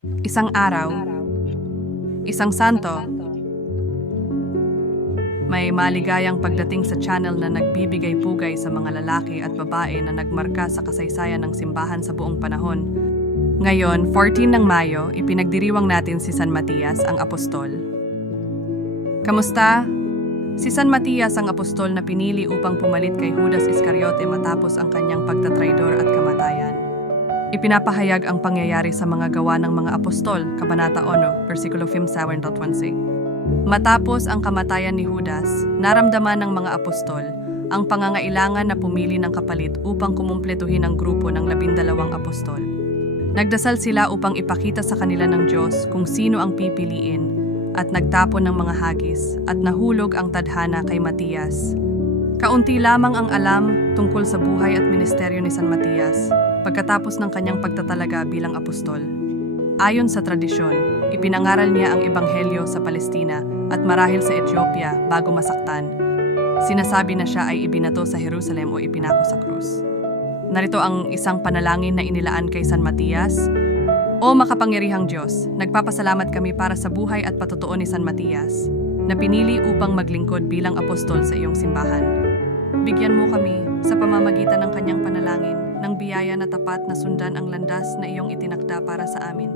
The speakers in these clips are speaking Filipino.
Isang araw, isang santo, may maligayang pagdating sa channel na nagbibigay pugay sa mga lalaki at babae na nagmarka sa kasaysayan ng simbahan sa buong panahon. Ngayon, 14 ng Mayo, ipinagdiriwang natin si San Matias, ang apostol. Kamusta? Si San Matias ang apostol na pinili upang pumalit kay Judas Iscariote matapos ang kanyang pagtatraidor at kamatayan. Ipinapahayag ang pangyayari sa mga gawa ng mga apostol, Kabanata 1, versikulo 57.1 Matapos ang kamatayan ni Judas, naramdaman ng mga apostol ang pangangailangan na pumili ng kapalit upang kumumpletuhin ang grupo ng labindalawang apostol. Nagdasal sila upang ipakita sa kanila ng Diyos kung sino ang pipiliin at nagtapon ng mga hagis at nahulog ang tadhana kay Matias. Kaunti lamang ang alam tungkol sa buhay at ministeryo ni San Matias pagkatapos ng kanyang pagtatalaga bilang apostol. Ayon sa tradisyon, ipinangaral niya ang ebanghelyo sa Palestina at marahil sa Ethiopia bago masaktan. Sinasabi na siya ay ibinato sa Jerusalem o ipinako sa krus. Narito ang isang panalangin na inilaan kay San Matias. O makapangyarihang Diyos, nagpapasalamat kami para sa buhay at patutuo ni San Matias, na pinili upang maglingkod bilang apostol sa iyong simbahan. Bigyan mo kami sa pamamagitan ng kanyang panalangin ng biyaya na tapat na sundan ang landas na iyong itinakda para sa amin.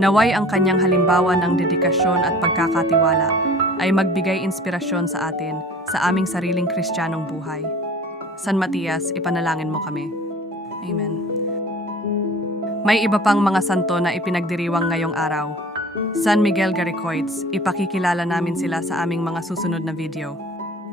Naway ang kanyang halimbawa ng dedikasyon at pagkakatiwala ay magbigay inspirasyon sa atin sa aming sariling kristyanong buhay. San Matias, ipanalangin mo kami. Amen. May iba pang mga santo na ipinagdiriwang ngayong araw. San Miguel Garicoids, ipakikilala namin sila sa aming mga susunod na video.